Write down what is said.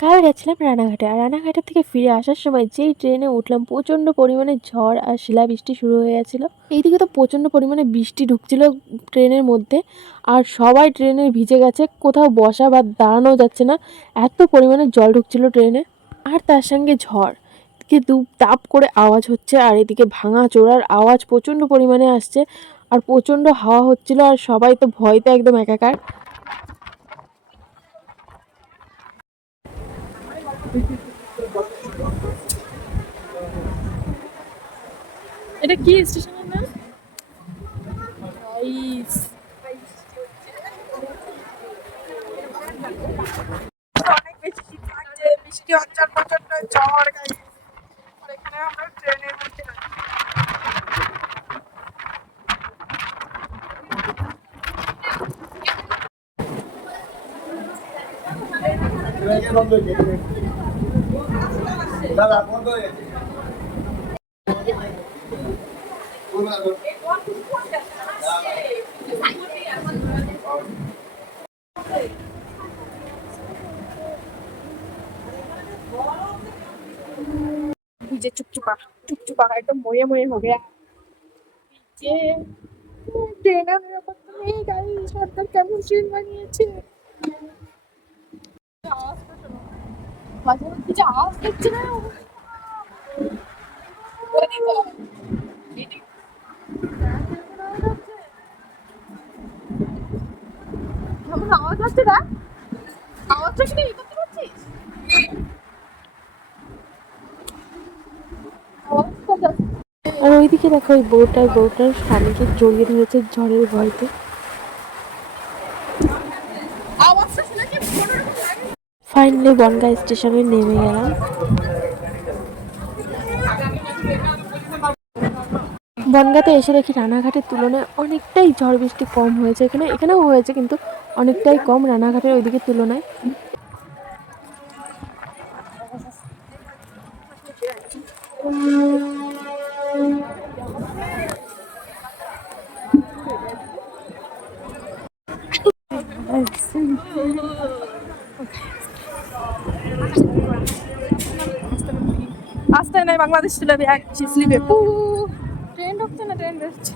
কাল গেছিলাম রানাঘাটে, আর রানাঘাটের থেকে ফিরে আসার সময় যেই ট্রেনে উঠলাম প্রচণ্ড পরিমাণে ঝড় আর শিলাবৃষ্টি শুরু হয়ে গেছিলো। এইদিকে তো প্রচণ্ড পরিমাণে বৃষ্টি ঢুকছিল ট্রেনের মধ্যে, আর সবাই ট্রেনে ভিজে গেছে, কোথাও বসা বা দাঁড়ানো যাচ্ছে না, এত পরিমাণে জল ঢুকছিল ট্রেনে। আর তার সঙ্গে ঝড়, এদিকে দুপ তাপ করে আওয়াজ হচ্ছে, আর এদিকে ভাঙা চোরার আওয়াজ প্রচণ্ড পরিমাণে আসছে, আর প্রচণ্ড হাওয়া হচ্ছিল, আর সবাই তো ভয়তে একদম একাকার। এটা কি স্টেশনের নাম? রাইস। অনেক বেশি শীত লাগছে, বৃষ্টি হচ্ছে, প্রচন্ড ঝড় গাইস। আর এখানে আমরা ট্রেনের মধ্যে আছি। मुझे चुपचुपा एकदम मोये मोये हो गया যে ট্রেনের নিরাপত্তা নেই গাড়ি, সরকার কেমন ট্রেন বানিয়েছে। আওয়াজটা শোনো, মাঝে মধ্যে যে আওয়াজ দিচ্ছে না, কেমন আওয়াজ হচ্ছে না, আওয়াজটা শুনে ই করতে পারছিস? আর ওইদিকে দেখো ওই বউটার স্বামীকে জড়িয়ে ধরেছে ঝড়ের ভয়তে। ফাইনালি বনগাঁ স্টেশনে নেমে গেলাম। বনগাঁতে এসে দেখি রানাঘাটের তুলনায় অনেকটাই ঝড় বৃষ্টি কম হয়েছে, এখানেও হয়েছে কিন্তু অনেকটাই কম রানাঘাটের ওইদিকে তুলনায়। রাস্তায় নাই, বাংলাদেশ চলে যাবে এক স্লিপে। ট্রেন ঢুকছে না, ট্রেন বেরোচ্ছে।